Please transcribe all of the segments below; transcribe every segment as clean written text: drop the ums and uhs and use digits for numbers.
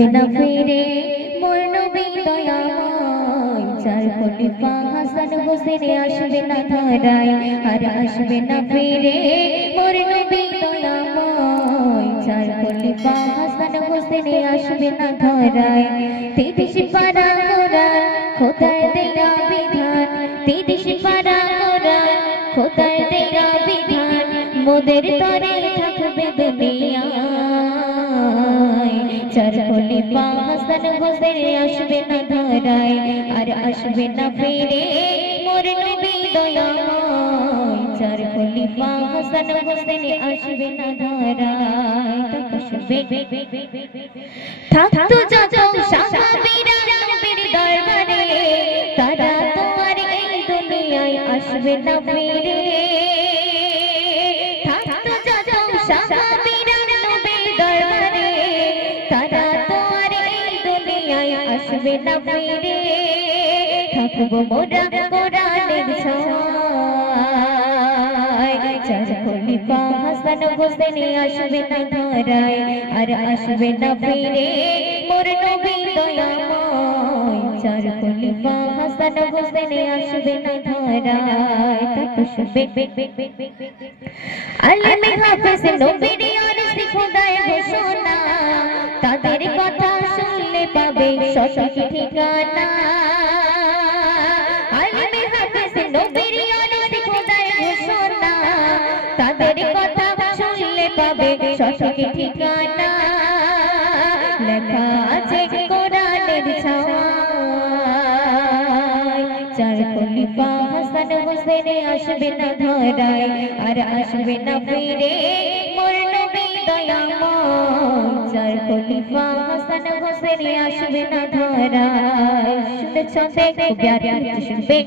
আসবে না ফিরে মোর নবী দয়াময়, চার খলিফা হাসান হোসেন আসবে না ধরায়, আর আসবে না ফিরে মোর নবী দয়াময়, চার খলিফা হাসান হোসেন আসবে না ধরায়। তিরিশ পারা কোরআন খোদার দেয়া বিধান, তিরিশ পারা কোরআন খোদার দেয়া বিধান, মোদের তরে থাকবে দুনিয়ায়, চার খলিফা হাসান হোসেন আসবে না ধরায়, আর আসবে না ফিরে মোর নবী দয়াময়, চার খলিফা হাসান হোসেন আসবে না ধরায়। থাকতো যত সাহাবীরা নবীর দরবারে, তারা তো আর এই দুনিয়ায় আসবে না ফিরে। থাকতো যত সাহাবীরা নবীর দরবারে, তারা তো আর এই দুনিয়ায় আসবে না ফিরে। থাকবো মোরা কোরআনের ছায়ায়, চার খলিফা হাসান হোসেন আসবে না ধরায়, আর আসবে না ফিরে মোর নবী দয়াময়, চার খলিফা হাসান হোসেন আসবে না ধরায়। আলেমে হাফেজ নবীর আরশে খোদার ঘোষণা, তাদের কথা শুনলে পাবে সঠিক ঠিকানা। আলেমে হাফেজ নবীর আরশে খোদার ঘোষণা, তাদের কথা শুনলে পাবে সঠিক ঠিকানা। লেখা আছে কোরআনের ছায়ায়, চার খলিফা হাসান হোসেন আসবে না ধরায়, আর আসবে না ফিরে মোর নবী দয়াময়, চার খলিফা হাসান হোসেন আসবে না ধরায়। শুনেছেন খুব প্যারি শুনবে।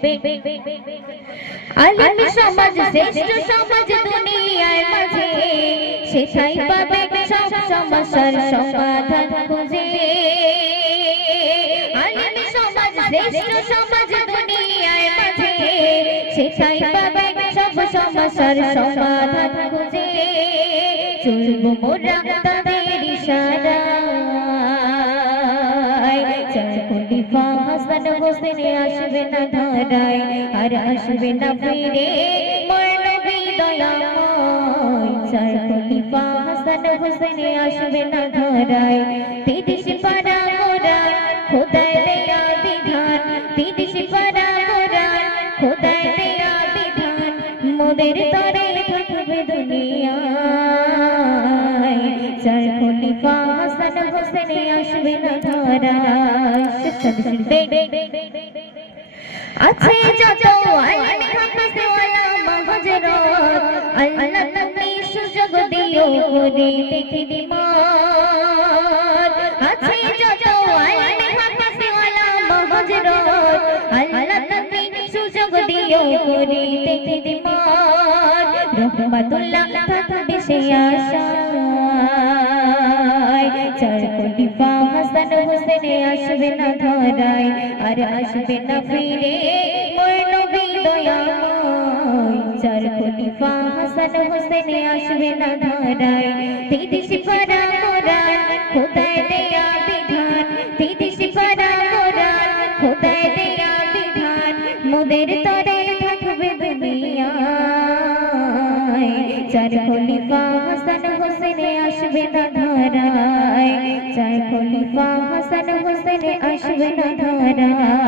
আলেম সমাজ শ্রেষ্ঠ সমাজ দুনিয়ার মাঝে, সেটাই পাবে সব সমস্যার সমাধান খুঁজে। আলেম সমাজ শ্রেষ্ঠ সমাজ দুনিয়ার মাঝে, সেটাই পাবে সব সমস্যার সমাধান খুঁজে। চলবো মোরা তাদের ইশারায়, চার খলিফা হাসান হোসেন আসবে না ধরায়, আর আসবে না ফিরে মোর নবী দয়াময়, চার খলিফা হাসান হোসেন আসবে না ধরায়। তিরিশ পারা কোরআন খোদার দেয়া বিধান, তিরিশ পারা কোরআন খোদার দেয়া বিধান, মোদের তরে থাকবে দুনিয়ায়, চার খলিফা হাসান হোসেন আসবে না ধরায়। আছে যত আলেমে হাফেজ ওলামা হযরত, আল্লাহ তুমি সুযোগ দিও করে দেখি দিমাত। আছে যত আলেমে হাফেজ ওলামা হযরত, আল্লাহ তুমি সুযোগ দিও করে দেখি দিমাত। রহমাতুল্লাহ থাকবে সে আশায়, চার খলিফা হাসান হোসেন আসবে না ধরায়, আর আসবে না ফিরে মোর নবী দয়াময়, চার খলিফা হাসান হোসেন আসবে না ধরায়। তিরিশ পারা কোরআন খোদার দেয়া বিধান, তিরিশ পারা কোরআন খোদার দেয়া বিধান, মোদের তরে থাকবে দুনিয়ায়, চার খলিফা হাসান হোসেন আসবে না ধরায়, চার খলিফা হাসান হোসেন আসবে না ধরায়।